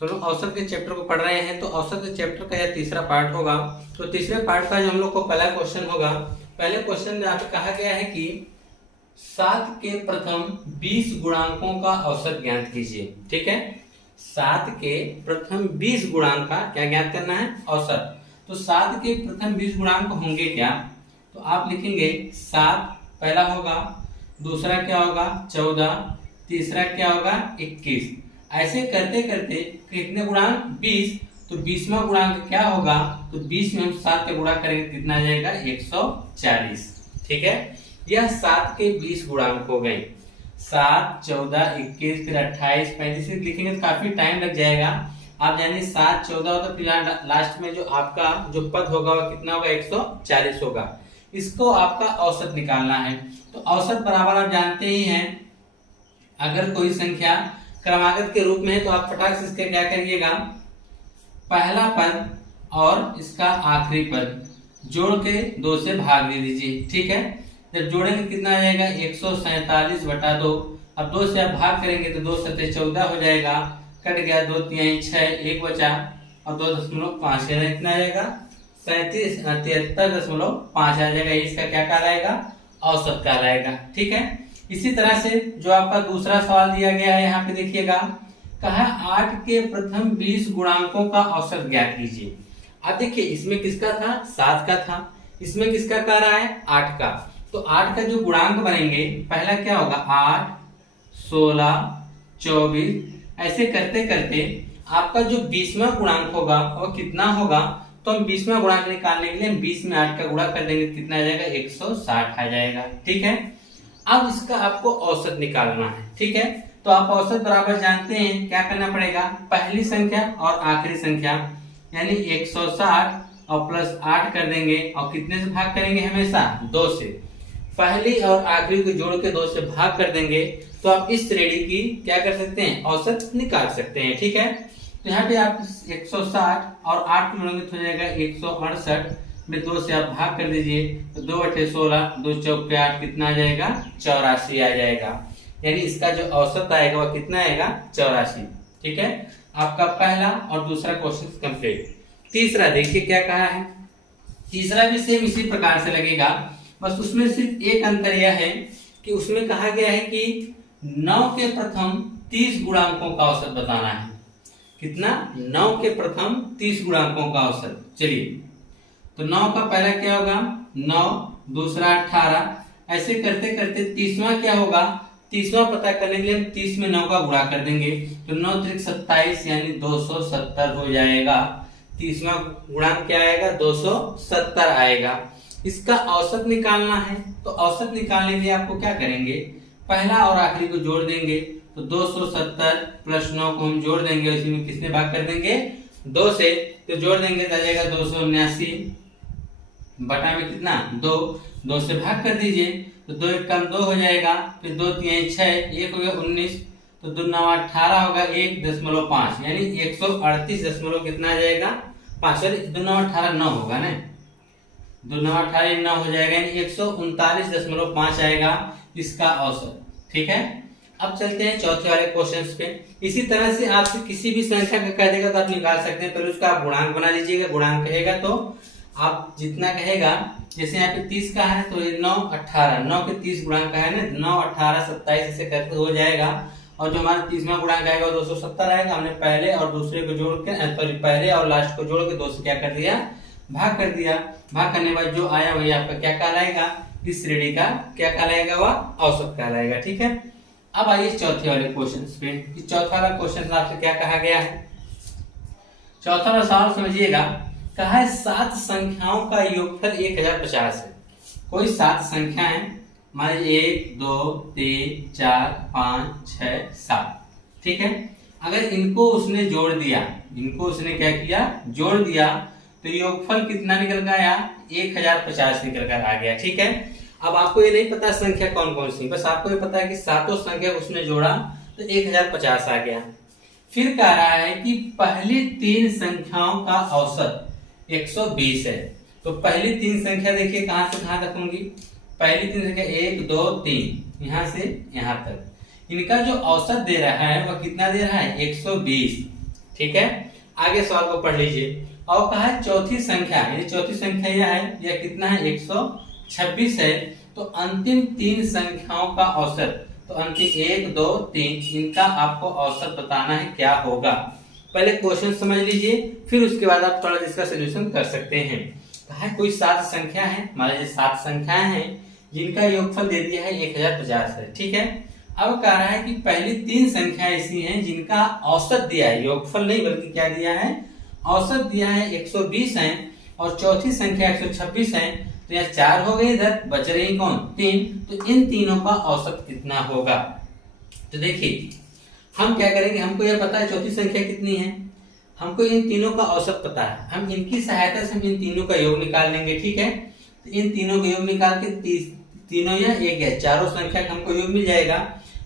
तो हम लोग औसत के चैप्टर को पढ़ रहे हैं। तो औसत के चैप्टर का यह तीसरा पार्ट होगा। तो तीसरे पार्ट का जो हम लोग को पहला क्वेश्चन होगा, पहले क्वेश्चन में आपको कहा गया है कि 7 के प्रथम 20 गुणांकों का औसत ज्ञात कीजिए। ठीक है, 7 के प्रथम 20 गुणांक का क्या ज्ञात करना है? औसत। तो 7 के प्रथम 20 गुणांक होंगे क्या? तो आप लिखेंगे 7, पहला होगा, दूसरा क्या होगा 14, तीसरा क्या होगा 21। ऐसे करते करते कितने गुणांक 20, तो 20वां गुणांक क्या होगा? तो 20 में हम 7 का गुणा करेंगे, कितना आ जाएगा 140। ठीक है, यह 7 के 20 गुणांक हो गए। 7, 14, 21, फिर 28, 35 लिखेंगे तो काफी टाइम लग जाएगा। आप जानिए 7, 14 होता, फिर लास्ट में जो आपका जो पद होगा वह कितना होगा 140 होगा। इसको आपका औसत निकालना है। तो औसत बराबर आप जानते ही हैं, अगर कोई संख्या क्रमागत के रूप में है तो आप फटाक से इसके क्या करिएगा, पहला पद और इसका आखिरी पद जोड़ के 2 से भाग दे दीजिए। ठीक है, जब जोड़ेंगे कितना आ जाएगा 147 बटा 2। अब 2 से आप भाग करेंगे तो 2 सत्ते 14 हो जाएगा, कट गया 2 3 6, 1 बचा और 2.5 कितना आ जाएगा 73.5 आ जाएगा। इसका क्या कहलाएगा? औसत कहलाएगा। ठीक है, इसी तरह से जो आपका दूसरा सवाल दिया गया है यहाँ पे देखिएगा, कहा 8 के प्रथम 20 गुणांकों का औसत ज्ञात कीजिए। अब देखिए इसमें किसका था? 7 का था। इसमें किसका कह रहा है? 8 का। तो 8 का जो गुणांक बनेंगे, पहला क्या होगा 8, 16, 24, ऐसे करते करते आपका जो 20वां गुणांक होगा वो कितना होगा? तो हम 20वां गुणांक निकालने के लिए 20 में 8 का गुणा कर देंगे, कितना आ जाएगा 160 आ जाएगा। ठीक है, अब इसका आपको औसत निकालना है। ठीक है, तो आप औसत बराबर जानते हैं, क्या करना पड़ेगा, पहली संख्या और आखिरी संख्या यानी 160 और प्लस 8 कर देंगे और कितने से भाग करेंगे? हमेशा 2 से। पहली और आखिरी को जोड़ के 2 से भाग कर देंगे तो आप इस श्रेणी की क्या कर सकते हैं? औसत निकाल सकते हैं। ठीक है, तो यहाँ पे आप 160 और 8 को जोड़ेंगे तो हो जाएगा 168 में 2 से आप भाग कर दीजिए तो 2 8 16, 2 चौके 8, कितना आ जाएगा 84 आ जाएगा। यानी इसका जो औसत आएगा वह कितना आएगा 84। ठीक है, आपका पहला और दूसरा क्वेश्चन कंप्लीट। तीसरा देखिए क्या कहा है। तीसरा भी सेम इसी प्रकार से लगेगा, बस उसमें सिर्फ एक अंतर यह है कि उसमें कहा गया है कि 9 के प्रथम 30 गुणांकों का औसत बताना है। कितना? 9 के प्रथम 30 गुणांकों का औसत। चलिए, तो 9 का पहला क्या होगा 9, दूसरा 18, ऐसे करते करते 30वां क्या होगा? 30वां पता करने के लिए हम 30 में 9 का गुणा कर देंगे तो 9 त्रिक 27 यानी 270 हो जाएगा। 30वां गुणांक क्या आएगा? 270 आएगा। इसका औसत निकालना है। तो औसत निकालने के लिए आपको क्या करेंगे, पहला और आखिरी को जोड़ देंगे तो 270 प्लस 9 को हम जोड़ देंगे, इसी में किसने भाग कर देंगे 2 से, तो जोड़ देंगे तो आ जाएगा 279 बटा में कितना 2, 2 से भाग कर दीजिए तो 2 1 कम 2 हो जाएगा, फिर 2 3 6, 1 हो गया 19, तो 2 9 18 होगा 1.5 यानी 138 कितना आ जाएगा 5, 2 9 18 9 होगा ना, 2 9 18 9 हो जाएगा यानी 139.5 आएगा इसका औसत। ठीक है, अब चलते हैं चौथे वाले क्वेश्चंस पे। इसी तरह से आपसे किसी भी संख्या का कह देगा तो आप निकाल सकते हैं, पहले उसका आप गुणांक बना लीजिएगा। गुणांक कहेगा तो आप जितना कहेगा, जैसे यहाँ पे 30 का है तो ये 9 18, 9 के 30 गुणांक का है ना, 9 18 27 ऐसे करके हो जाएगा। और जो हमारा 30वां गुणांक आएगा वो 270 आएगा। हमने पहले और दूसरे को जोड़ के, सॉरी पहले और लास्ट को जोड़ के 2 से क्या कर दिया, भाग कर दिया। भाग करने के बाद जो आया वही आपका क्या कहलाएगा, इस श्रेणी का क्या कहलाएगा, वह औसत कहलाएगा। ठीक है, अब आइए चौथे वाले क्वेश्चन पे। चौथा वाला क्वेश्चन आपसे क्या कहा गया है, चौथा वाला सवाल समझिएगा। कहा है 7 संख्याओं का योगफल 1050 है। कोई 7 संख्या है, मान लीजिए 1 2 3 4 5 6 7। ठीक है, अगर इनको उसने जोड़ दिया, इनको उसने क्या किया, जोड़ दिया, तो योगफल कितना निकल कर आया 1050 निकल कर आ गया। ठीक है, अब आपको ये नहीं पता संख्या कौन कौन सी, बस आपको ये पता है कि सातों संख्या उसने जोड़ा तो 1050 आ गया। फिर कह रहा है कि पहली 3 संख्याओं का औसत 120 है। तो पहली 3 संख्या देखिए कहां से कहां तक होंगी, पहली 3 संख्या 1 2 3, यहां से यहां तक। इनका जो औसत दे रहा है वह कितना दे रहा है 120। ठीक है, आगे सवाल को पढ़ लीजिए। और कहा है चौथी संख्या, यानी चौथी संख्या यह है, यह कितना है 126 है। तो अंतिम तीन संख्याओं का औसत, तो अंतिम 1 2 3 इनका आपको औसत बताना है क्या होगा। पहले क्वेश्चन समझ लीजिए, फिर उसके बाद आप थोड़ा इसका सोल्यूशन कर सकते हैं। कहा है कोई 7 संख्या है, मान लीजिए 7 संख्याएं हैं जिनका योगफल दे दिया है 1050 है, ठीक है। अब कह रहा है कि पहली 3 संख्याएं ऐसी हैं जिनका औसत दिया है, योगफल नहीं बल्कि क्या दिया है, औसत दिया है 120 है, और चौथी संख्या 126 है। तो यहाँ 4 हो गए, इधर बच रही कौन 3, तो इन तीनों का औसत कितना होगा। तो देखिए हम क्या करेंगे, हमको यह पता है चौथी संख्या कितनी है, हमको इन तीनों का औसत पता है, हम इनकी सहायता से हम इन तीनों का योग निकाल लेंगे, ठीक है। तो इन तीनों का योग निकाल के तीनों या एक है, चारों संख्या का हमको योग मिल जाएगा।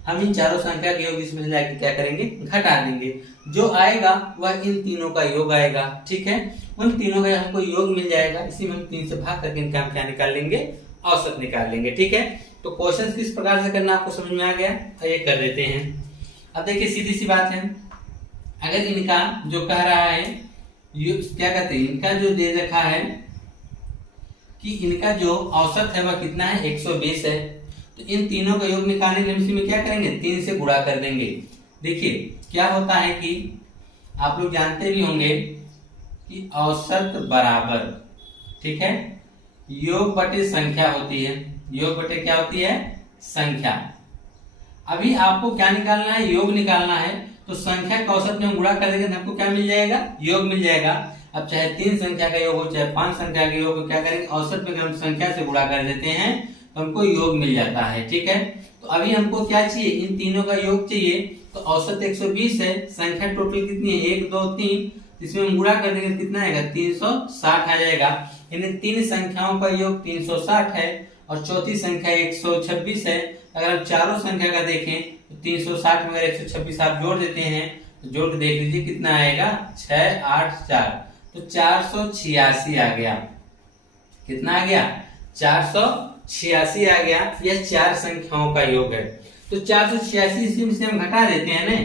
हम इन चारों संख्या के योग इसमें लाके क्या करेंगे, घटा देंगे, जो आएगा वह इन तीनों का योग आएगा, ठीक है। उन तीनों का हमको योग मिल जाएगा, इसी में हम 3 से भाग करके इनका हम क्या निकाल लेंगे, औसत निकाल लेंगे, ठीक है। तो क्वेश्चन किस प्रकार से करना आपको समझ में आ गया, तो ये कर देते हैं। अब देखिए सीधी सी बात है, अगर इनका जो कह रहा है क्या कहते हैं, इनका जो दे रखा है कि इनका जो औसत है वह कितना है 120 है, तो इन तीनों का योग निकालने के लिए में क्या करेंगे, 3 से गुणा कर देंगे। देखिए क्या होता है कि आप लोग जानते भी होंगे कि औसत बराबर, ठीक है, योग बटे संख्या होती है, योग बटे क्या होती है, संख्या। अभी आपको क्या निकालना है, योग निकालना है, तो संख्या का औसत में हम गुणा कर देंगे तो हमको क्या मिल जाएगा, योग मिल जाएगा। अब चाहे 3 संख्या का योग हो चाहे 5 संख्या का योग हो, क्या करेंगे, औसत में हम संख्या से गुणा कर देते हैं तो हमको योग मिल जाता है, ठीक है। तो अभी हमको क्या चाहिए, इन तीनों का योग चाहिए, तो औसत 120 है, संख्या टोटल कितनी है 1 2 3, इसमें हम गुणा कर देंगे कितना आएगा 360 आ जाएगा। यानी 3 संख्याओं का योग 360 है और चौथी संख्या 126 है। अगर हम चारों संख्या का देखें तो 360 में अगर 126 आप जोड़ देते हैं तो जोड़ के देख लीजिए कितना आएगा 6 8 4, तो 486 आ गया। कितना आ गया, 486 आ गया। यह 4 संख्याओं का योग है। तो 486 इसी में से हम घटा देते हैं ना,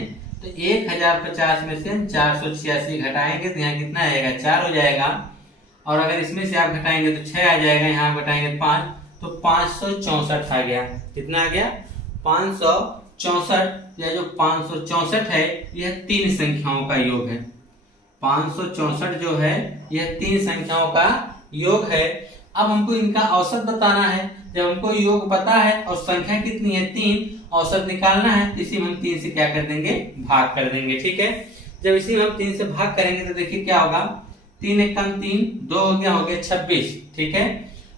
तो 1050 में से हम 486 घटाएंगे तो यहाँ कितना आएगा 4 हो जाएगा, और अगर इसमें से आप घटाएंगे तो 6 आ जाएगा, यहाँ घटाएंगे 5, तो 564 आ गया। कितना आ गया 564। यह जो 564 है यह 3 संख्याओं का योग है। 564 जो है यह 3 संख्याओं का योग है। अब हमको इनका औसत बताना है। जब हमको योग पता है और संख्या कितनी है 3, औसत निकालना है, तो इसी में हम 3 से क्या कर देंगे, भाग कर देंगे, ठीक है। जब इसी में हम 3 से भाग करेंगे तो देखिए क्या होगा, 3 एक कम 3, 2 हो गया 26, ठीक है।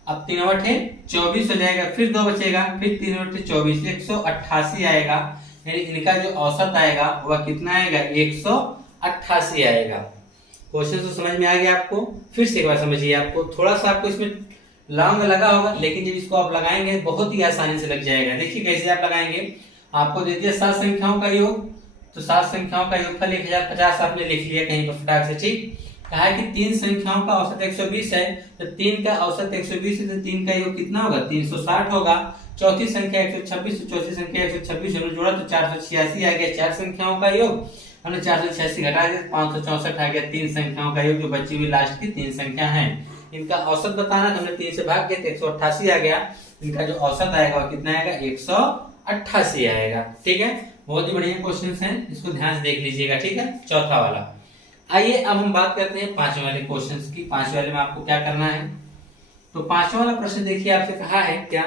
अब 3 बटे 24 हो जाएगा, फिर 2 बचेगा, फिर 3 बटे 24, 188 आएगा। यानी इनका जो औसत आएगा वह कितना आएगा 188 आएगा। क्वेश्चन तो समझ में आ गया आपको, फिर से एक बार समझिए। आपको थोड़ा सा आपको इसमें लॉन्ग लगा होगा, लेकिन जब इसको आप लगाएंगे बहुत ही आसानी से लग जाएगा। देखिए कैसे आप लगाएंगे, आपको दे दिया 7 संख्याओं का योग, तो 7 संख्याओं का योगफल 1050 आपने लिख लिया कहीं पर फटाक से, ठीक। कहा है कि 3 संख्याओं का औसत 120 है, तो 3 का औसत 120 है, तो 3 का योग कितना होगा 360 होगा। चौथी संख्या 126, तो चौथी संख्या 126 हमने जोड़ा तो 486 आ गया। 4 संख्याओं का योग हमने 486 घटा दिया 564 आ गया। 3 संख्याओं का योग जो बची हुई लास्ट की 3 संख्या है, इनका औसत बताना, तो हमने 3 से भाग किया तो 188 आ गया। इनका जो औसत आएगा वो कितना आएगा 188 आएगा, ठीक है। बहुत ही बढ़िया क्वेश्चन है, इसको ध्यान से देख लीजिएगा, ठीक है। चौथा वाला। आइए अब हम बात करते हैं 5वें वाले क्वेश्चंस की। 5वें वाले में आपको क्या करना है, तो 5वां वाला प्रश्न देखिए, आपसे कहा है क्या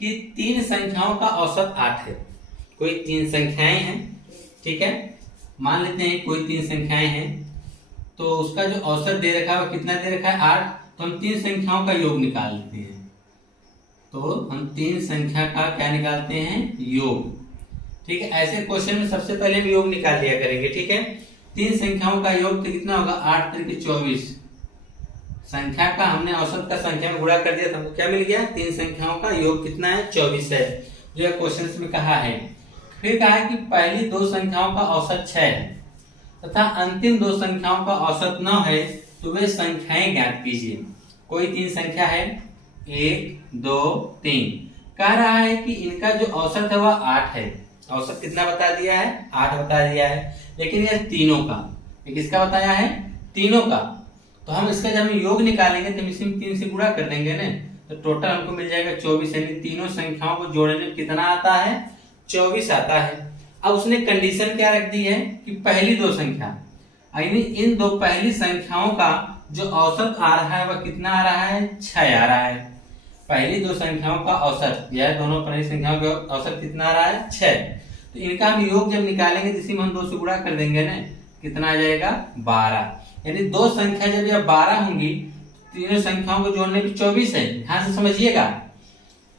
कि 3 संख्याओं का औसत 8 है। कोई 3 संख्याएं हैं, ठीक है, मान लेते हैं कोई 3 संख्याएं हैं, तो उसका जो औसत दे रखा है वो कितना दे रखा है 8। तो हम 3 संख्याओं का योग निकाल लेते हैं। तो हम 3 संख्या का क्या निकालते हैं, योग, ठीक है। ऐसे क्वेश्चन में सबसे पहले हम योग निकाल लिया करेंगे, ठीक है। 3 संख्याओं का योग तो कितना होगा 8 3 24, संख्या का हमने औसत का संख्या में गुणा कर दिया तो हमको क्या मिल गया, 3 संख्याओं का योग कितना है 24 है, जो क्वेश्चन में कहा है। फिर कहा है कि पहली 2 संख्याओं का औसत 6 है तथा अंतिम 2 संख्याओं का औसत 9 है, तो वे संख्याएं ज्ञात कीजिए। कोई 3 संख्या है 1 2 3, कह रहा है कि इनका जो औसत है वह 8 है, औसत कितना बता दिया है, 8 बता दिया है। लेकिन यह तीनों का, ये किसका बताया है, तीनों का। तो हम इसका जब हम योग निकालेंगे तो इसी में 3 से गुणा कर देंगे ना, तो टोटल हमको मिल जाएगा 24, यानी तीनों संख्याओं को जोड़ने में कितना आता है, 24 आता है। अब उसने कंडीशन क्या रख दी है कि पहली दो संख्या, यानी इन दो पहली संख्याओं का जो औसत आ रहा है वह कितना आ रहा है, 6 आ रहा है। पहली दो संख्याओं का औसत, यह दोनों पहली संख्याओं का औसत कितना आ रहा है, 6। तो इनका हम योग जब निकालेंगे तो इसी में हम 2 से गुणा कर देंगे ना, कितना आ जाएगा, 12। यानी दो संख्या जब यह 12 होंगी, तीनों संख्याओं को जोड़ने पे 24 है, ध्यान से समझिएगा।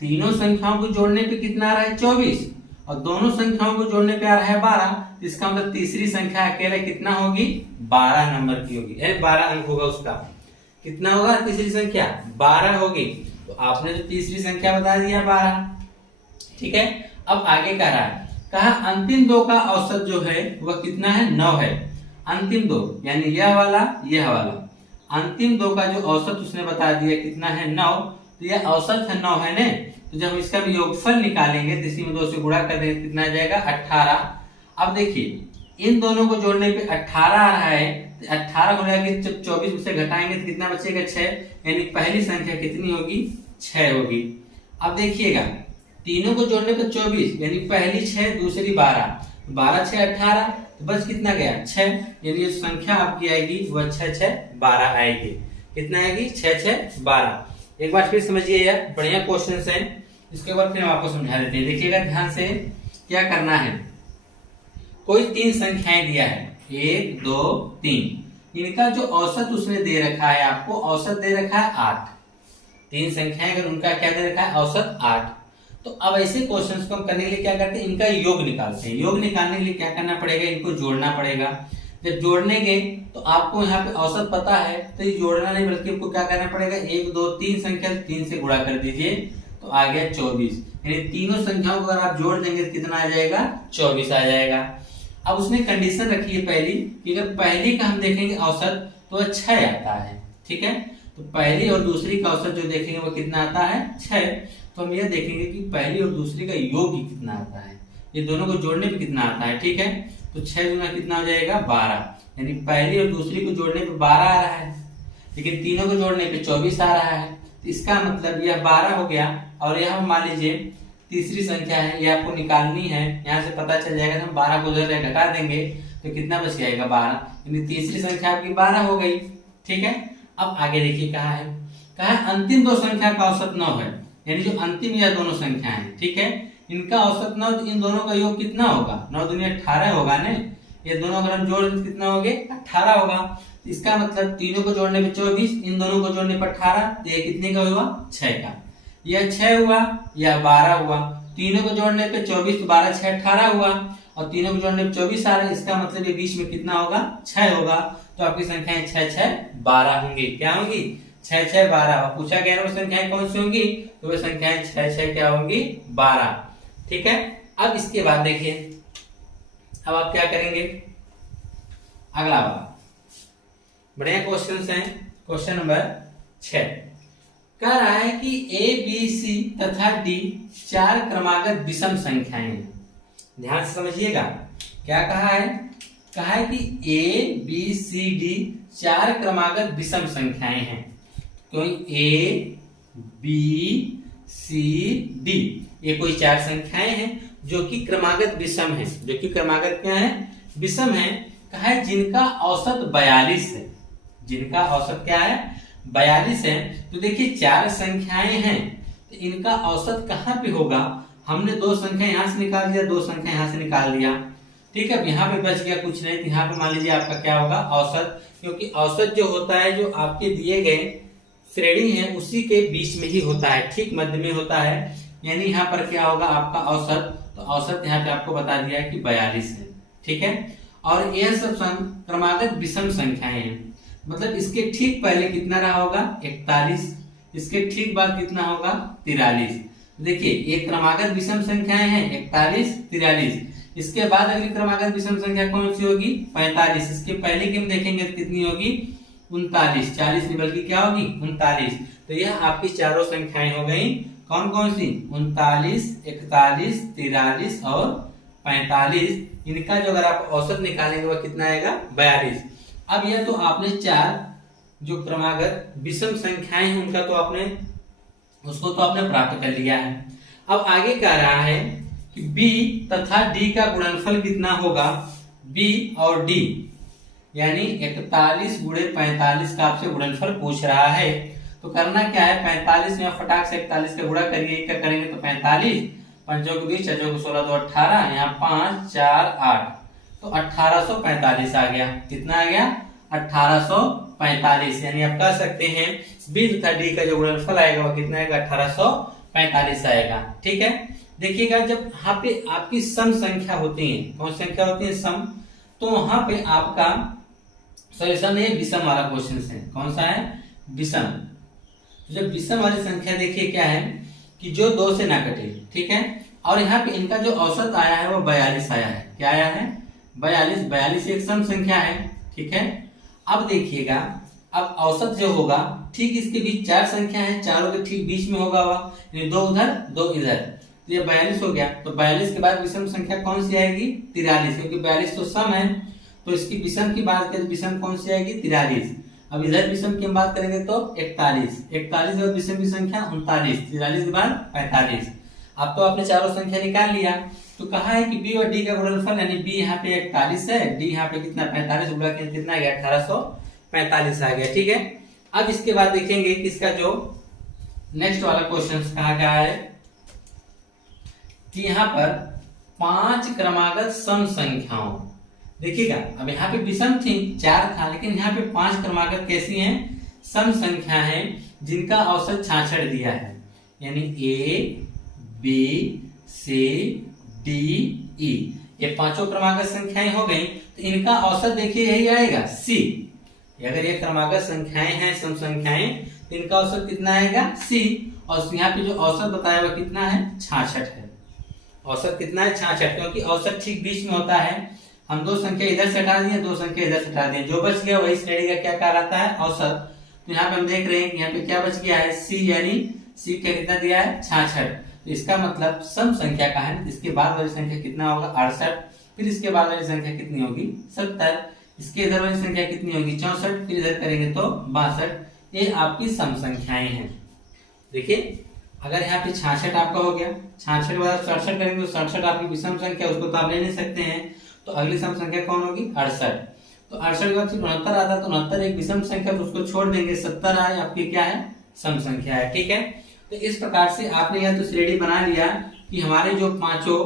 तीनों संख्याओं को जोड़ने पे कितना आ रहा है, 24, और दोनों संख्याओं को जोड़ने पे आ रहा है 12। इसका मतलब तीसरी संख्या अकेले कितना होगी, 12 नंबर की होगी, 12 अंक होगा उसका। कितना होगा तीसरी संख्या, 12 होगी। तो आपने जो तीसरी संख्या बता दिया 12, ठीक है। अब आगे कह रहा है, कहा अंतिम दो का औसत जो है वह कितना है, 9 है। अंतिम दो यानी यह वाला यह वाला, अंतिम दो का जो औसत उसने बता दिया कितना है, 9। तो यह औसत है 9 है ने, तो जब इसका भी योगफल निकालेंगे तो इसी में 2 से गुणा कर देंगे, कितना आ जाएगा, 18। अब देखिए इन दोनों को जोड़ने पे 18 आ रहा है, तो 18 गुणा के जब 24 उसे घटाएंगे तो कितना बचेगा, 6। यानी पहली संख्या कितनी होगी, 6 होगी। अब देखिएगा तीनों को जोड़ने पर 24, यानी पहली 6 दूसरी 12, 12 6 18, तो बस कितना गया, 6। यानी ये संख्या आपकी आएगी वह 6 6 12 आएगी। कितना आएगी, 6 6 12। एक बार फिर समझिए यार, बढ़िया क्वेश्चन है। इसके बाद फिर हम आपको समझा देते हैं। देखिएगा ध्यान से, क्या करना है, कोई 3 संख्याएं दिया है, 1 2 3, इनका जो औसत उसने दे रखा है, आपको औसत दे रखा है 8। 3 संख्याएं अगर उनका क्या दे रखा है, औसत 8। तो अब ऐसे क्वेश्चंस को हम करने के लिए क्या करते हैं, इनका योग निकालते हैं। योग निकालने के लिए क्या करना पड़ेगा, इनको जोड़ना पड़ेगा। जब जोड़नेंगे तो आपको यहाँ पे औसत पता है, तो ये जोड़ना नहीं बल्कि आपको क्या करना पड़ेगा, 1 2 3 संख्या 3 से गुणा कर दीजिए, तो आ गया 24। यानी तीनों संख्याओं को अगर आप जोड़ देंगे तो कितना आ जाएगा, 24 आ जाएगा। अब उसने कंडीशन रखी है पहली कि अगर पहली का हम देखेंगे औसत तो 6 आता है, ठीक है। तो पहली और दूसरी का औसत जो देखेंगे वो कितना आता है, 6। तो हम यह देखेंगे कि पहली और दूसरी का योग कितना आता है, ये दोनों को जोड़ने पे कितना आता है, ठीक है। तो 6 गुना कितना हो जाएगा, 12। यानी पहली और दूसरी को जोड़ने पे 12 आ रहा है, लेकिन तीनों को जोड़ने पे 24 आ रहा है। तो इसका मतलब यह 12 हो गया। और यह मान लीजिए तीसरी संख्या है, ये आपको निकालनी है, यहाँ से पता चल जाएगा। हम 12 को उधर घटा देंगे तो कितना बच जाएगा, 12। यानी तीसरी संख्या आपकी 12 हो गई, ठीक है। अब आगे देखिए कहा है अंतिम दो संख्या का औसत 9 है। यानी जो अंतिम यह दोनों संख्या है, ठीक है, इनका औसत 9, इन दोनों का योग कितना होगा, 9 दूनी 18 होगा ने। ये दोनों अगर हम जोड़ दें कितना हो गए, 18 होगा। इसका मतलब तीनों को जोड़ने पे 24, इन दोनों को जोड़ने पर 18, तो ये कितने का हुआ, 6 का। यह 6 हुआ, यह 12 हुआ। तीनों को जोड़ने पे 24, तो 12 6 18 हुआ, और तीनों को जोड़ने पे 24 आ रहा है। इसका मतलब ये बीच में कितना होगा, 6 होगा। तो आपकी संख्याएं 6 6 12 होंगी। क्या होंगी, 6 6 12। पूछा गया वो संख्याएं कौन सी होंगी, तो वो संख्याएं 6 6 क्या होंगी, 12, ठीक है। अब इसके बाद देखिए, अब आप क्या करेंगे, अगला वाला बढ़िया क्वेश्चन है। क्वेश्चन नंबर 6 कह रहा है कि ए बी सी तथा डी 4 क्रमागत विषम संख्याएं हैं। ध्यान से समझिएगा, क्या कहा है कि ए बी सी डी 4 क्रमागत विषम संख्याएं हैं। तो ए बी सी डी ये कोई 4 संख्याएं हैं जो कि क्रमागत विषम है, जो कि क्रमागत क्या है, विषम है। कहा है जिनका औसत 42 है, जिनका औसत क्या है, 42 है। तो देखिए 4 संख्याएं हैं, तो इनका औसत कहाँ पे होगा। हमने 2 संख्या यहाँ से निकाल दिया, 2 संख्या यहाँ से निकाल दिया, ठीक है। अब यहाँ पे बच गया कुछ नहीं, तो यहाँ पे मान लीजिए आपका क्या होगा, औसत। क्योंकि औसत जो होता है, जो आपके दिए गए श्रेणी है उसी के बीच में ही होता है, ठीक मध्य में होता है। यानी यहाँ पर क्या होगा आपका औसत, तो औसत यहाँ पे आपको बता दिया है कि 42 है, ठीक है। और यह सब क्रमागत विषम संख्याएं हैं, मतलब इसके ठीक पहले कितना रहा होगा, 41, इसके ठीक बाद कितना होगा, 43। देखिए ये क्रमागत विषम संख्याएं हैं, 41 43। इसके बाद अगली क्रमागत विषम संख्या कौन सी होगी, 45। इसके पहले की हम देखेंगे कितनी होगी, 39, 40 नहीं बल्कि क्या होगी, 39। तो यह आपकी चारों संख्याएं हो गई, कौन कौन सी, 39 41 43 और 45, इनका जो अगर आप औसत निकालेंगे वह कितना आएगा 42। अब यह तो आपने चार जो क्रमागत विषम संख्याएं हैं उनका तो आपने उसको तो आपने प्राप्त कर लिया है। अब आगे कह रहा है कि b तथा d का गुणनफल कितना होगा। b और d यानी 41 गुणे 45 का आपसे गुणनफल पूछ रहा है। तो करना क्या है, 45 में फटाक से 41 का गुणा करिए, क्या करेंगे तो 45, 5 को 20, 4 को 16, तो 18, यहाँ 5 4 8, तो 1845 आ गया। कितना आ गया 1845। यानी आप कह सकते हैं b तथा d का जो गुणनफल आएगा वो कितना आएगा 1845 आएगा। ठीक है, देखिएगा जब यहाँ पे आपकी सम संख्या होती है, कौन संख्या होती है सम, तो वहां पे आपका सॉल्यूशन है विषम वाला क्वेश्चन है। कौन सा है विषम। तो जब विषम वाली संख्या देखिए क्या है कि जो 2 से ना कटे, ठीक है, और यहाँ पे इनका जो औसत आया है वो 42 आया है। क्या आया है 42। 42 एक सम संख्या है, ठीक है। अब देखिएगा अब औसत जो होगा ठीक इसके बीच चार संख्या है, चारों के ठीक बीच में होगा वह, 2 उधर 2 इधर, तो ये 42 हो गया। तो 42 के बाद विषम संख्या कौन सी आएगी 43, क्योंकि 42 तो सम है, तो इसकी विषम की बात करें विषम कौन सी आएगी 43। अब इधर विषम की हम बात करेंगे तो 41, 41 और विषम की संख्या 39, 43 के बाद 45। अब तो आपने चारों संख्या निकाल लिया। तो कहा है कि b और d का गुणनफल, यानी b यहाँ पे 41 है, d यहाँ पे कितना 45, गुणा कितना आ गया 1845 आ गया। ठीक है, अब इसके बाद देखेंगे कि इसका जो नेक्स्ट वाला क्वेश्चन कहा गया है कि यहाँ पर 5 क्रमागत सम संख्याओं, देखिएगा अब यहाँ पे विषम थी 4 था, लेकिन यहाँ पे 5 क्रमागत कैसी हैं सम संख्या हैं जिनका औसत 66 दिया है, यानी a b c d e, ये पांचों क्रमागत संख्याएं हो गई। तो इनका औसत देखिए यही आएगा c। अगर ये क्रमागत संख्याएं हैं सम संख्याएं तो इनका औसत कितना आएगा c, और यहाँ पे जो औसत बताया हुआ कितना है 66 है। औसत कितना है 66, क्योंकि औसत ठीक बीच में होता है। हम 2 संख्या इधर से हटा दिए, 2 संख्या इधर से हटा दिए, जो बच गया वही श्रेणी का क्या कहलाता है औसत। तो यहाँ पे हम देख रहे हैं कि यहाँ पे क्या बच गया है c, यानी c क्या कितना दिया है 66। तो इसका मतलब सम संख्या का है, इसके बाद वाली संख्या कितना होगा 68, फिर इसके बाद वाली संख्या कितनी होगी 70, इसके इधर वाली संख्या कितनी होगी 64, फिर इधर करेंगे तो 62। ये आपकी सम संख्याएं हैं। देखिए अगर यहाँ पे 66 आपका हो गया, 66 बाद 67 करेंगे तो 67 आपकी विषम संख्या, उसको तो आप ले नहीं सकते हैं। तो अगली सम संख्या कौन होगी 68। तो 68 के बाद 69 आता है, तो 69 एक विषम संख्या, तो उसको छोड़ देंगे, 70 आए आपकी क्या है सम संख्या है। ठीक है, तो इस प्रकार से आपने यह तो श्रेणी बना लिया कि हमारे जो पांचों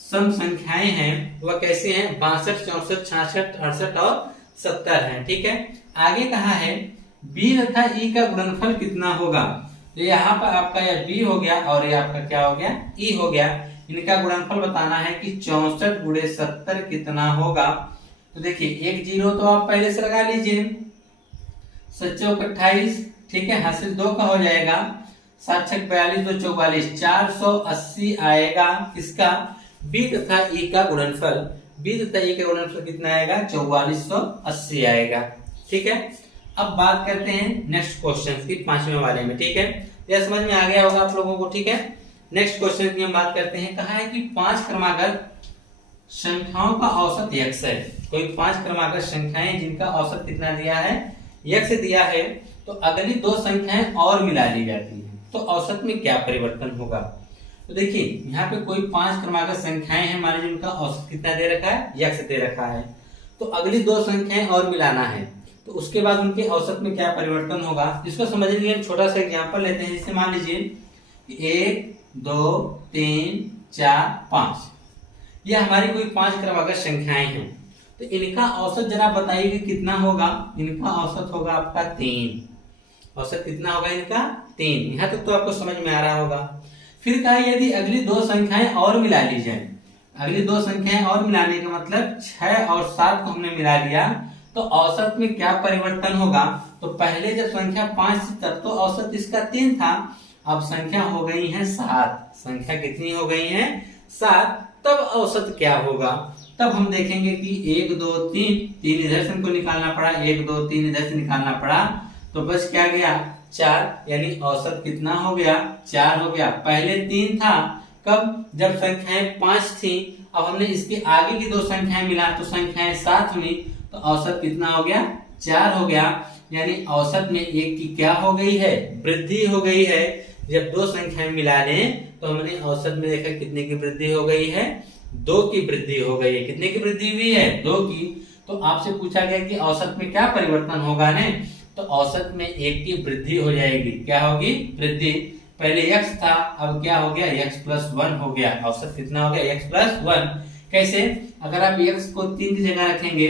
सम संख्याएं हैं वह कैसे हैं 62, 64, 66, 68 और 70 हैं। ठीक है, आगे कहा है b तथा e का गुणनफल कितना होगा। तो यहाँ पर आपका यह b हो गया और ये आपका क्या हो गया e हो गया। इनका गुणनफल बताना है कि 64 गुणे 70 कितना होगा। तो देखिए एक जीरो तो आप पहले से लगा लीजिए, 7 चौक 28, ठीक है, हासिल 2 का हो जाएगा, 7 छक 42, 2 44, 480 आएगा किसका b तथा e का गुणनफल। b तथा e का गुणनफल कितना आएगा 4480 आएगा। ठीक है, अब बात करते हैं नेक्स्ट क्वेश्चन की 5वें वाले में। ठीक है, यह समझ में आ गया होगा आप लोगों को। ठीक है, नेक्स्ट क्वेश्चन की हम बात करते हैं। कहा है कि 5 क्रमागत संख्याओं का औसत x है। कोई 5 क्रमागत संख्याएं जिनका औसत कितना दिया है x दिया है, तो अगली 2 संख्याएं और मिला ली जाती हैं, तो औसत में क्या परिवर्तन होगा। तो देखिए यहाँ पे कोई 5 क्रमागत संख्याएं हैं हमारे, जिनका औसत कितना दे रखा है x दे रखा है, तो अगली 2 संख्याएं और मिलाना है, तो उसके बाद उनके औसत में क्या परिवर्तन होगा। इसको समझने के लिए हम छोटा सा एग्जांपल लेते हैं। जैसे मान लीजिए 1 2 3 4 5, ये हमारी कोई 5 क्रमागत संख्याएं हैं, तो इनका औसत जरा बताइए कि कितना होगा। इनका औसत होगा आपका 3। औसत कितना होगा इनका 3। यहाँ तक तो आपको समझ में आ रहा होगा। फिर कहा यदि अगली 2 संख्याएं और मिला ली जाए, अगली 2 संख्याएं और मिलाने का मतलब 6 और 7 को हमने मिला लिया, तो औसत में क्या परिवर्तन होगा। तो पहले जब संख्या 5 थी तब तो औसत इसका 3 था, अब संख्या हो गई है 7। संख्या कितनी हो गई है 7, तब औसत क्या होगा। तब हम देखेंगे कि 1 2 3 इधर से हमको निकालना पड़ा, 1 2 3 इधर से निकालना पड़ा, तो बस क्या गया 4, यानी औसत कितना हो गया 4 हो गया। पहले 3 था, कब जब संख्याएं 5 थी अब हमने इसके आगे की दो संख्याएं मिला तो संख्याएं 7 हुई, तो औसत कितना हो गया, 4 हो गया। यानी औसत में 1 की क्या हो गई है, वृद्धि हो गई है। जब दो संख्याएं मिला लें तो हमने औसत में देखा कितने की वृद्धि हो गई है, 2 की वृद्धि हो गई है। कितने की वृद्धि हुई है, 2 की। तो आपसे पूछा गया कि औसत में क्या परिवर्तन होगा ने, तो औसत में 1 की वृद्धि हो जाएगी। क्या होगी, वृद्धि। पहले x था, अब क्या हो गया, x+1 हो गया। औसत कितना हो गया, x+1। कैसे, अगर आप x को 3 की जगह रखेंगे,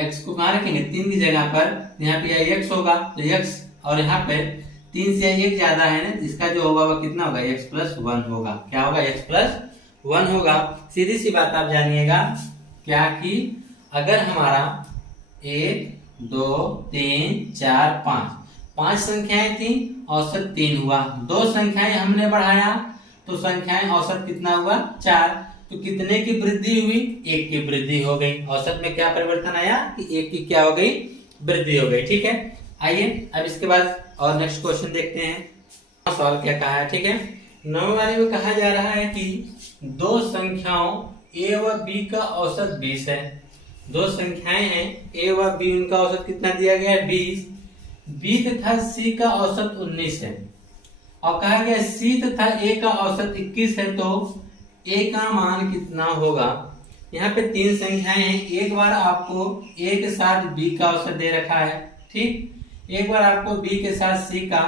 x को कहाँ रखेंगे, 3 की जगह पर, यहाँ पे x होगा, तो x और यहाँ पे 3 से 1 ज्यादा है ना, इसका जो होगा वो कितना होगा, x+1 होगा। क्या होगा, x+1 होगा। सीधी सी बात आप जानिएगा क्या कि अगर हमारा 1 2 3 4 5 संख्याएं थी, औसत 3 हुआ। 2 संख्याएं हमने बढ़ाया तो संख्याएं औसत कितना हुआ, 4। तो कितने की वृद्धि हुई, 1 की वृद्धि हो गई। औसत में क्या परिवर्तन आया कि 1 की क्या हो गई, वृद्धि हो गई। ठीक है, आइए अब इसके बाद और नेक्स्ट क्वेश्चन देखते हैं। सवाल क्या कहा है, ठीक है। 9 वाले में कहा जा रहा है कि दो संख्याओं a व b का औसत 20 है। दो संख्याएं हैं a व b, उनका औसत कितना दिया गया है, 20। b तथा c का औसत 19 है और कहा गया c तथा a का औसत 21 है, तो a का मान कितना होगा। यहाँ पे 3 संख्याएं हैं, एक बार आपको a के साथ b का औसत दे रखा है, ठीक। एक बार आपको b के साथ c का,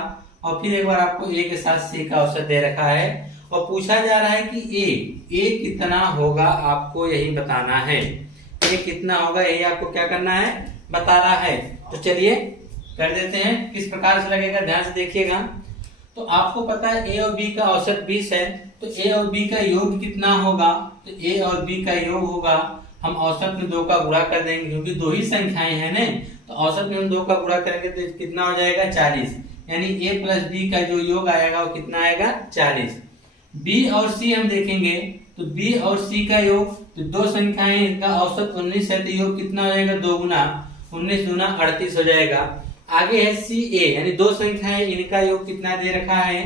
और फिर एक बार आपको a के साथ c का औसत दे रखा है, और पूछा जा रहा है कि a कितना होगा, आपको यही बताना है। a कितना होगा यही आपको क्या करना है, बताना है। तो चलिए कर देते हैं। किस प्रकार से लगेगा, ध्यान से देखिएगा। तो आपको पता है a और b का औसत 20 है, तो a और b का योग कितना होगा, तो a और b का योग होगा, हम औसत में 2 का गुणा कर देंगे क्योंकि 2 ही संख्याएं हैं ना, तो औसत में हम 2 का गुणा करेंगे तो कितना हो जाएगा, 40। यानी a प्लस b का जो योग आएगा वो कितना आएगा, 40। b और c हम देखेंगे तो b और c का योग, तो 2 संख्याएं, इनका औसत 19 है, तो योग कितना हो जाएगा, 2 गुना 19 दूना 38 हो जाएगा। आगे है सी ए, यानी 2 संख्याएं, इनका योग कितना दे रखा है,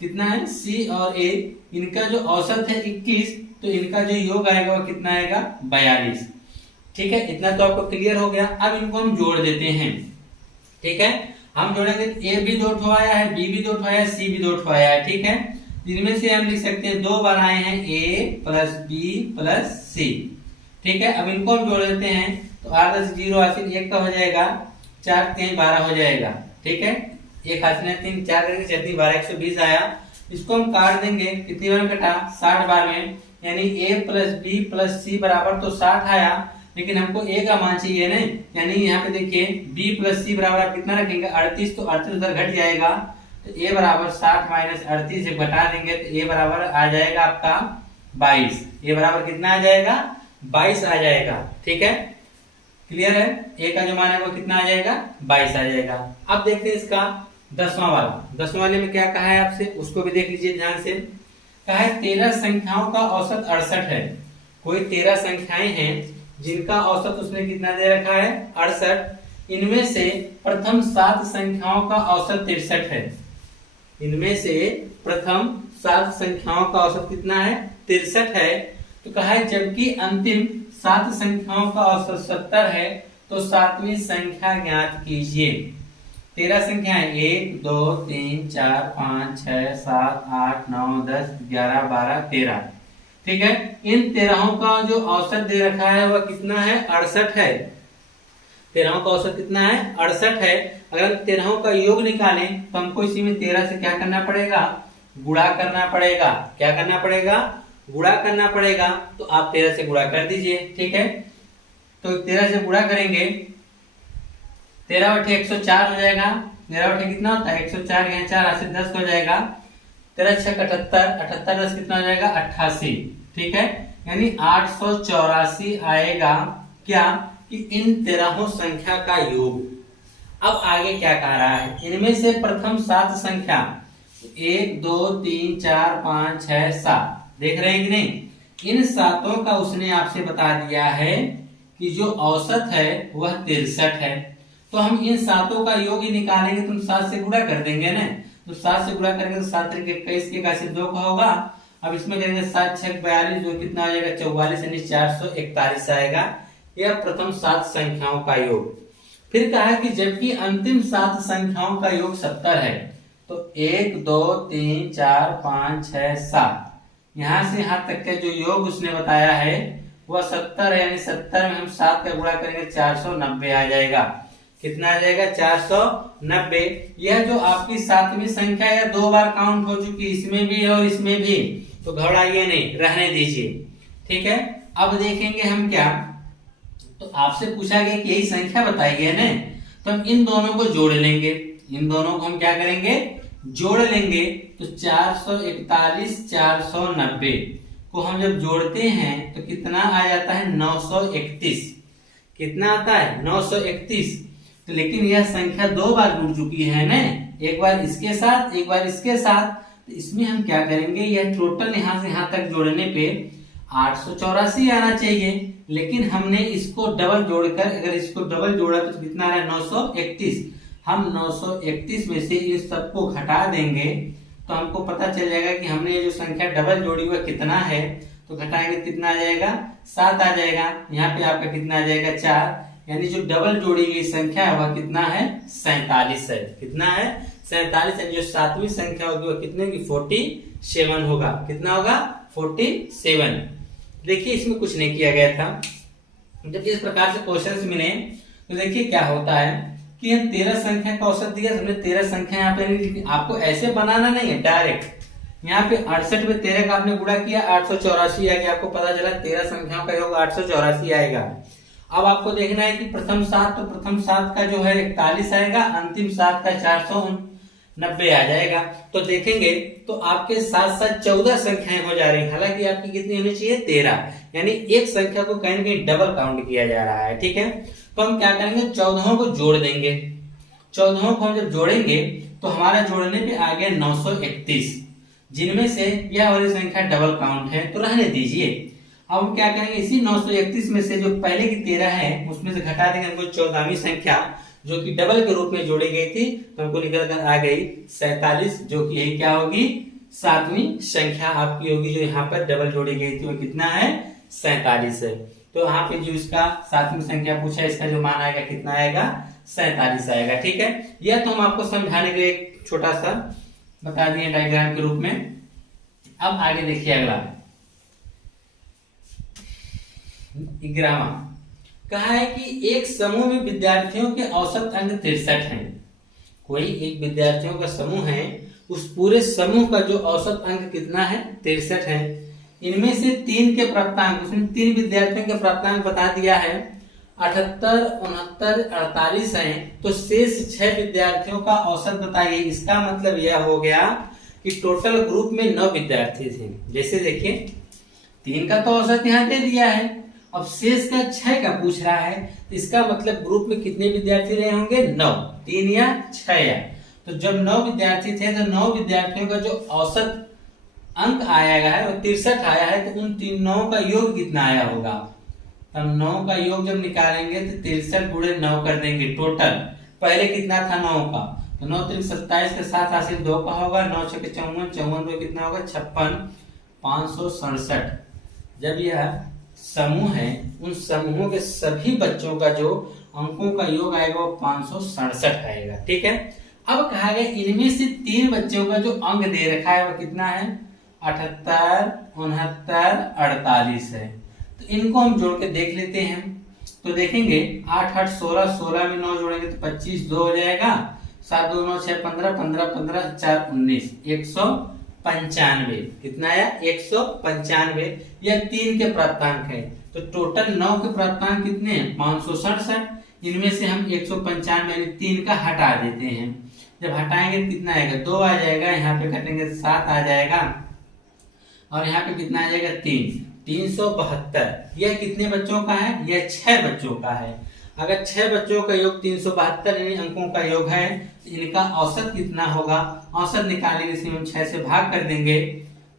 कितना है, c और a, इनका जो औसत है 21, तो इनका जो योग आएगा वो कितना आएगा, 42। ठीक है, इतना तो आपको क्लियर हो गया। अब इनको हम जोड़ देते हैं, ठीक है। हम जोड़ेंगे, a भी 2 ठो आया है, b भी 2 ठो आया है, c भी 2 ठो आया है, ठीक है। जिनमें से हम लिख सकते हैं 2 बार आए हैं a plus b plus c, ठीक है। अब इनको हम जोड़ देते हैं, तो 8 10 0 हासिल 1 का हो जाएगा, 4 3 12 हो जाएगा, ठीक है। 1 हासिल 3 4 करेंगे 4 12 120 आया। इसको हम काट देंगे, कितनी बार में कटा, 60 बार में, यानी a plus b plus c बराबर तो 60 आया, लेकिन हमको a का मान चाहिए ना, यानी यहाँ पे देखिए b प्लस c बराबर आप कितना रखेंगे, 38, तो 38 उधर घट जाएगा, तो a बराबर 60 माइनस 38 से घटा देंगे तो a बराबर आ जाएगा आपका 22। a बराबर कितना आ जाएगा, 22 आ जाएगा, ठीक है। क्लियर है, a का जो मान है वो कितना आ जाएगा, 22 आ जाएगा। अब देखते हैं इसका 10वां वाला। 10वें वाले में क्या कहा है आपसे, उसको भी देख लीजिए ध्यान से। कहा है 13 संख्याओं का औसत 68 है। कोई 13 संख्याएं हैं जिनका औसत उसने कितना दे रखा है, 68। इनमें से प्रथम 7 संख्याओं का औसत 63 है। इनमें से प्रथम 7 संख्याओं का औसत कितना है, 63 है। तो कहा है जबकि अंतिम 7 संख्याओं का औसत 70 है, तो 7वीं संख्या ज्ञात कीजिए। 13 संख्याएं 1 2 3 4 5 6 7 8 9 10 11 12 13, ठीक है। इन 13 का जो औसत दे रखा है वह कितना है, 68 है। 13 का औसत कितना है, 68 है। अगर 13 का योग निकालें तो हमको इसी में 13 से क्या करना पड़ेगा, गुणा करना पड़ेगा। क्या करना पड़ेगा, गुणा करना पड़ेगा। तो आप 13 से गुणा कर दीजिए, ठीक है। तो 13 से गुणा करेंगे, 13 बटे 104 हो जाएगा। 13 बटे कितना होता है, 104, यहाँ 4 हाथ से 10 हो जाएगा। 13 6 78, 78 10 कितना हो जाएगा, 88, ठीक है। यानी 884 आएगा क्या, कि इन 13 संख्या का योग। अब आगे क्या कह रहा है, इनमें से प्रथम 7 संख्या 1 2 3 4 5 6 7, देख रहे हैं कि नहीं। इन 7 का उसने आपसे बता दिया है कि जो औसत है वह 63 है। तो हम इन 7 का योग ही निकालेंगे, तुम 7 से गुणा कर देंगे ना। तो 7 से गुणा करेंगे तो 7 3 21 के का 2 का होगा, अब इसमें करेंगे 7 6 42, जो कितना हो जाएगा 44, यानी 441 आएगा। यह प्रथम 7 संख्याओं का योग। फिर कहा कि जबकि अंतिम 7 संख्याओं का योग 70 है, तो 1 2 3 4 5 6 7, यहां से यहां तक का जो योग उसने बताया है वह 70 है, यानी 70 में हम 7 का गुणा करेंगे 490 आ जाएगा। कितना आ जाएगा 490। यह जो आपकी 7वीं संख्या है 2 बार काउंट हो चुकी, इसमें भी और इसमें भी, तो घबराइए नहीं, रहने दीजिए। ठीक है, अब देखेंगे हम क्या, तो आपसे पूछा गया कि यही संख्या बताई गई है ना, तो हम इन दोनों को जोड़ लेंगे। इन दोनों को हम क्या करेंगे, जोड़ लेंगे। तो 441 490 को हम जब जोड़ते हैं तो कितना आ जाता है 931। कितना आता है 931। तो लेकिन यह संख्या 2 बार जुड़ चुकी है ना, एक बार इसके साथ एक बार इसके साथ, तो इसमें हम क्या करेंगे, यह टोटल यहां से यहां तक जोड़ने पे 884 आना चाहिए, लेकिन हमने इसको डबल जोड़कर, अगर इसको डबल जोड़ा तो कितना आ रहा है 931। हम 931 में से इन सबको घटा देंगे तो हमको पता चल जाएगा कि हमने ये जो संख्या डबल जोड़ी हुआ कितना है, तो घटाएंगे कितना आ जाएगा 7 आ जाएगा। यहाँ पे आपका कितना आ जाएगा 4, यानी जो डबल जोड़ी गई संख्या है वह कितना है 47 है। कितना है 47, यानी जो 7वीं संख्या होगी वह कितने की 47 होगा। कितना होगा 47। देखिए इसमें कुछ नहीं किया गया था। जब इस प्रकार से क्वेश्चंस मिले तो देखिए क्या होता है कि यह 13 संख्या का औसत दिया, हमने 13 संख्या यहाँ पे नहीं लिखी, आपको ऐसे बनाना नहीं है डायरेक्ट। यहाँ पे 68 में 13 का आपने गुणा किया 884 आ गया, आपको पता चला 13 संख्याओं का योग 884 आएगा। अब आपको देखना है कि प्रथम 7, तो प्रथम 7 का जो है 41 आएगा, अंतिम 7 का 490 आ जाएगा। तो देखेंगे तो आपके साथ साथ 14 संख्याएं हो जा रही है, हालांकि आपकी कितनी होनी चाहिए 13, यानी एक संख्या को कहीं ना कहीं डबल काउंट किया जा रहा है। ठीक है, तो हम क्या करेंगे 14 को जोड़ देंगे। 14 को हम जब जोड़ेंगे तो हमारा जोड़ने पे आ गया 931, जिनमें से यह वाली संख्या डबल काउंट है, तो रहने दीजिए। अब हम क्या करेंगे, इसी 931 में से जो पहले की 13 है उसमें से घटा देंगे हमको 14वीं संख्या जो कि डबल के रूप में जोड़ी गई थी, तो हमको निकल कर आ गई 47, जो कि यही क्या होगी 7वीं संख्या आपकी होगी, जो यहाँ पर डबल जोड़ी गई थी वो कितना है 47 है। तो यहाँ पे जो इसका 7वीं संख्या पूछा है, इसका जो मान आएगा कितना आएगा 47 आएगा। ठीक है, यह तो हम आपको समझाने के लिए एक छोटा सा बता दिए डायग्राम के रूप में। अब आगे देखिए अगला 11वां कहा है कि एक समूह में विद्यार्थियों के औसत अंक 63 हैं। कोई एक विद्यार्थियों का समूह है, उस पूरे समूह का जो औसत अंक कितना है 63 है। इनमें से 3 के प्राप्तांक, उसने 3 विद्यार्थियों के प्राप्तांक बता दिया है 78 69 48 है, तो शेष 6 विद्यार्थियों का औसत बताइए। इसका मतलब यह हो गया कि टोटल ग्रुप में 9 विद्यार्थी थे। जैसे देखिए 3 का तो औसत यहाँ दे दिया है, अब शेष का 6 का पूछ रहा है, तो इसका मतलब ग्रुप में कितने विद्यार्थी रहे होंगे 9, 3 या 6 या। तो जब 9 विद्यार्थी थे तो 9 विद्यार्थियों का जो औसत अंक आया है वो 63 आया है, तो उन 9 का योग कितना आया होगा। तब 9 का योग जब निकालेंगे तो 63 गुणे 9 कर देंगे टोटल। पहले कितना था 9 का, तो 9 3 27 के साथ हासिल 2 का होगा, 9 6 54 54 2 कितना होगा 56 567। जब यह समूह है, उन समूहों के सभी बच्चों का जो अंकों का योग आएगा वो 567 आएगा। ठीक है, अब कहा गया इनमें से 3 बच्चों का जो अंक दे रखा है वो कितना है 78 69 48 है। तो इनको हम जोड़ के देख लेते हैं। तो देखेंगे 8 8 16 16 में 9 जोड़ेंगे तो 25 2 हो जाएगा, 7 2 9 6 15 15 15 4 19 195। कितना आया 195। यह 3 के प्राप्तांक है, तो टोटल 9 के प्राप्तांक कितने हैं 567। इनमें से हम 195 यानी 3 का हटा देते हैं। जब हटाएंगे कितना आएगा 2 आ जाएगा, यहाँ पे घटेंगे 7 आ जाएगा, और यहाँ पे कितना आ जाएगा 372। यह कितने बच्चों का है, यह 6 बच्चों का है। अगर 6 बच्चों का योग 372 अंकों का योग है, तो इनका औसत कितना होगा, औसत निकालेंगे इसमें हम 6 से भाग कर देंगे,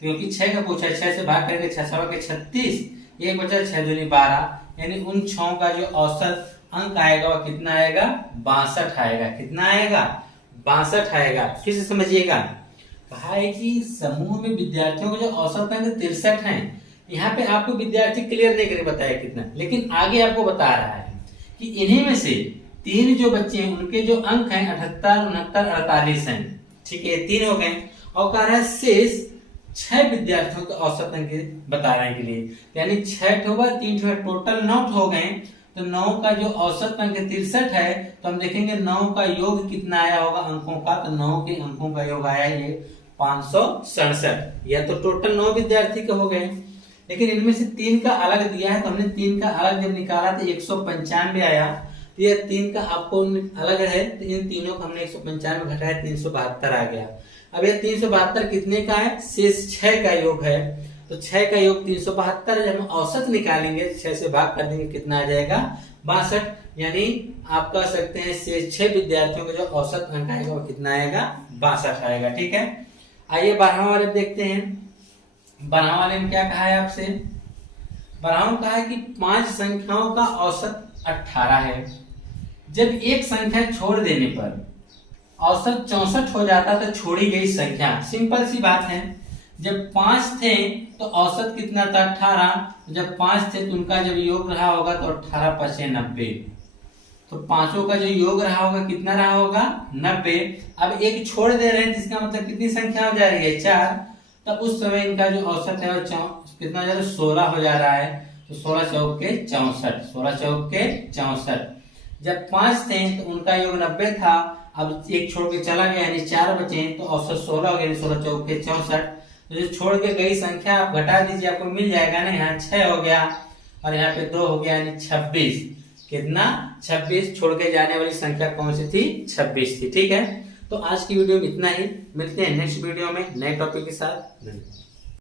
क्योंकि 6 का पूछा है, 6 से भाग करेंगे 6 6 के 36, एक बचा 6 दूनी 12, यानी उन 6 का जो औसत अंक आएगा वो कितना आएगा 62 आएगा। कितना आएगा 62 आएगा। फिर से समझिएगा, कहा है कि समूह में विद्यार्थियों का जो औसत अंक 63 है। यहाँ पे आपको विद्यार्थी क्लियर नहीं करके बताया कितना, लेकिन आगे आपको बता रहा है कि इन्हीं में से 3 जो बच्चे हैं उनके जो अंक हैं 78, 69, 48 हैं। ठीक है, 3 हो गए। और कह रहा है शेष 6 विद्यार्थियों के औसत अंक बताने के लिए, यानी 6 होगा, 3 टोटल 9 हो गए। तो 9 का जो औसत अंक 63 है, तो हम देखेंगे 9 का योग कितना आया होगा अंकों का। तो 9 के अंकों का योग आया ये 567। यह तो टोटल 9 विद्यार्थी के हो गए, लेकिन इनमें से 3 का अलग दिया है। तो हमने 3 का अलग जब निकाला तो 195 आया। तो यह 3 का आपको अलग है, तो इन तीनों को हमने 195 घटाया, 372 आ गया। अब यह 372 कितने का है? शेष 6 का योग है। तो 6 का योग 372, जब हम औसत निकालेंगे 6 से भाग कर देंगे, कितना आ जाएगा? 62। यानी आप कह सकते हैं शेष 6 विद्यार्थियों का जो औसत अंक आएगा वो कितना आएगा? 62 आएगा। ठीक है, आइए 12वां वाले देखते हैं। 12वां वाले में क्या कहा है आपसे? 12वां कहा है कि 5 संख्याओं का औसत 18 है। जब एक संख्या छोड़ देने पर औसत 64 हो जाता तो छोड़ी गई संख्या, सिंपल सी बात है। जब 5 थे तो औसत कितना था? 18। जब 5 थे तो उनका जब योग रहा होगा तो 18 × 5 = 90। तो पांचों का जो योग रहा होगा कितना रहा होगा? 90। अब एक छोड़ दे रहे हैं, जिसका मतलब कितनी संख्या हो जा रही है? 4। तब उस समय इनका जो औसत है वो कितना हो जा रहा है? 16 हो जा रहा है। तो 16 चौक के 64, 16 चौक के 64। जब 5 थे तो उनका योग 90 था। अब एक छोड़ के चला गया, यानी 4 बचे, तो औसत 16 हो गया, 16 चौक के 64। तो जो छोड़ के गई संख्या आप घटा दीजिए, आपको मिल जाएगा ना। यहाँ 6 हो गया और यहाँ पे 2 हो गया, यानी 26। कितना? 26। छोड़ के जाने वाली संख्या कौन सी थी? 26 थी। ठीक है, तो आज की वीडियो में इतना ही। मिलते हैं नेक्स्ट वीडियो में नए टॉपिक के साथ।